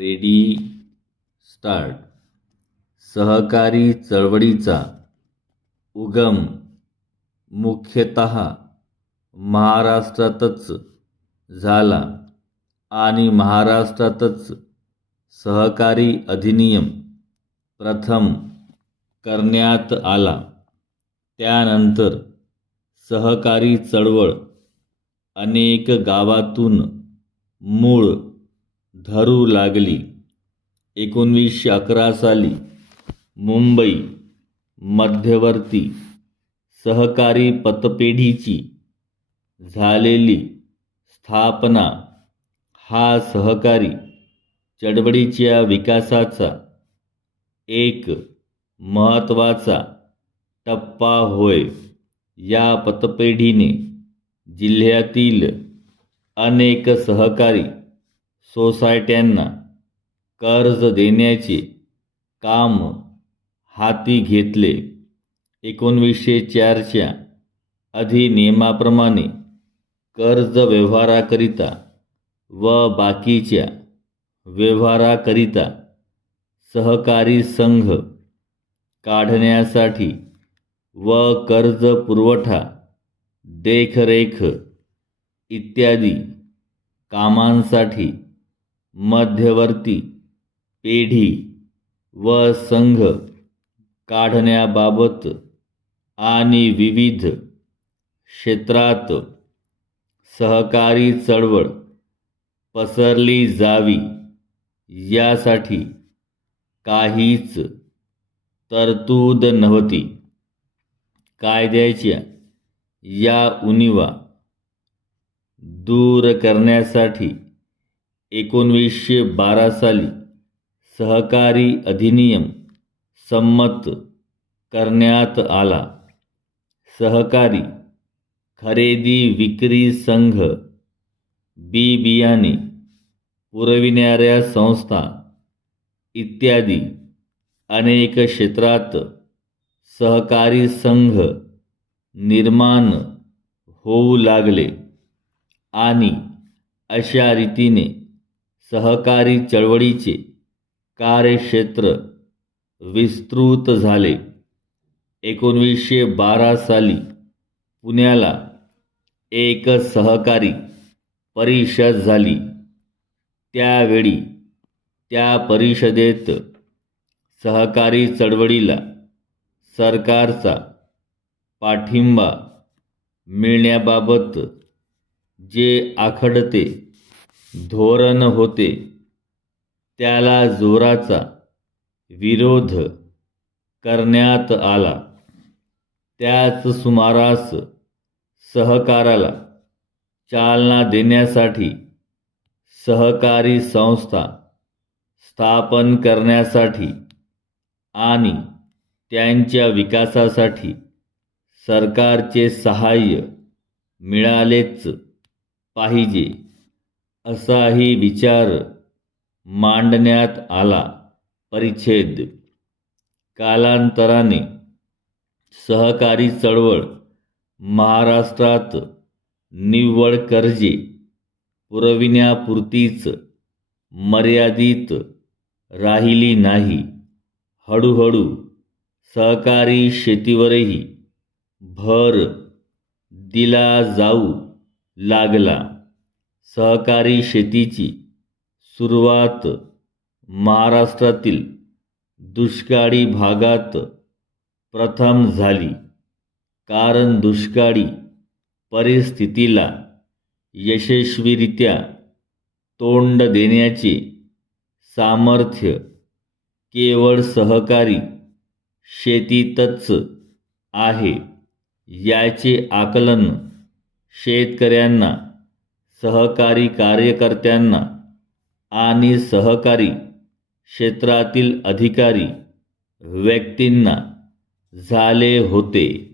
Ready start. सहकारी चळवळीचा उगम मुख्यतः महाराष्ट्रातच झाला आणि महाराष्ट्रातच सहकारी अधिनियम प्रथम करण्यात आला. त्यानंतर सहकारी चळवळ अनेक गावातून मूळ धरू लागली. एकोणवीसशे अकरा साली मुंबई मध्यवर्ती सहकारी पतपेढीची झालेली स्थापना हा सहकारी चळवळीच्या विकासाचा एक महत्त्वाचा टप्पा होय. या पतपेढीने जिल्ह्यातील अनेक सहकारी सोसायट्यांना कर्ज देण्याचे काम हाती घेतले. एकोणवीसशे चारच्या अधिनियमाप्रमाणे कर्ज व्यवहाराकरिता व बाकीच्या व्यवहाराकरिता सहकारी संघ काढण्यासाठी व कर्ज पुरवठा देखरेख इत्यादी कामांसाठी मध्यवर्ती पेढी व संघ काढण्याबाबत आणि विविध क्षेत्रात सहकारी चळवळ पसरली जावी यासाठी काहीच तरतूद नव्हती. कायद्याच्या या उणिवा दूर करण्यासाठी एकोणवीसशे बारा साली सहकारी अधिनियम संमत करण्यात आला. सहकारी खरेदी विक्री संघ बी बियाणे पुरविणाऱ्या संस्था इत्यादी अनेक क्षेत्रात सहकारी संघ निर्माण होऊ लागले आणि अशा रीतीने सहकारी चळवळीचे कार्यक्षेत्र विस्तृत झाले. एकोणवीसशे बारा साली पुण्याला एक सहकारी परिषद झाली. त्यावेळी त्या परिषदेत सहकारी चळवळीला सरकारचा पाठिंबा मिळण्याबाबत जे आखडते धोरण होते. त्याला जोराचा विरोध करण्यात आला. त्याच सुमारास सहकाराला चालना देण्यासाठी सहकारी संस्था स्थापन करण्यासाठी आणि त्यांच्या विकासासाठी सरकारचे सहाय्य मिळालेच पाहिजे. असाही विचार मांडण्यात आला. परिच्छेद. कालांतराने सहकारी चळवळ महाराष्ट्रात निव्वळ कर्जे पुरविण्यापुरतीच मर्यादित राहिली नाही. हळूहळू सहकारी शेतीवरही भर दिला जाऊ लागला. सहकारी शेतीची सुरुवात महाराष्ट्रातील दुष्काळी भागात प्रथम झाली. कारण दुष्काळी परिस्थितीला यशस्वीरित्या तोंड देण्याचे सामर्थ्य केवळ सहकारी शेतीतच आहे. याचे आकलन शेतकऱ्यांना सहकारी कार्यकर्त्यांना आणि सहकारी क्षेत्रातील अधिकारी व्यक्तींना झाले होते.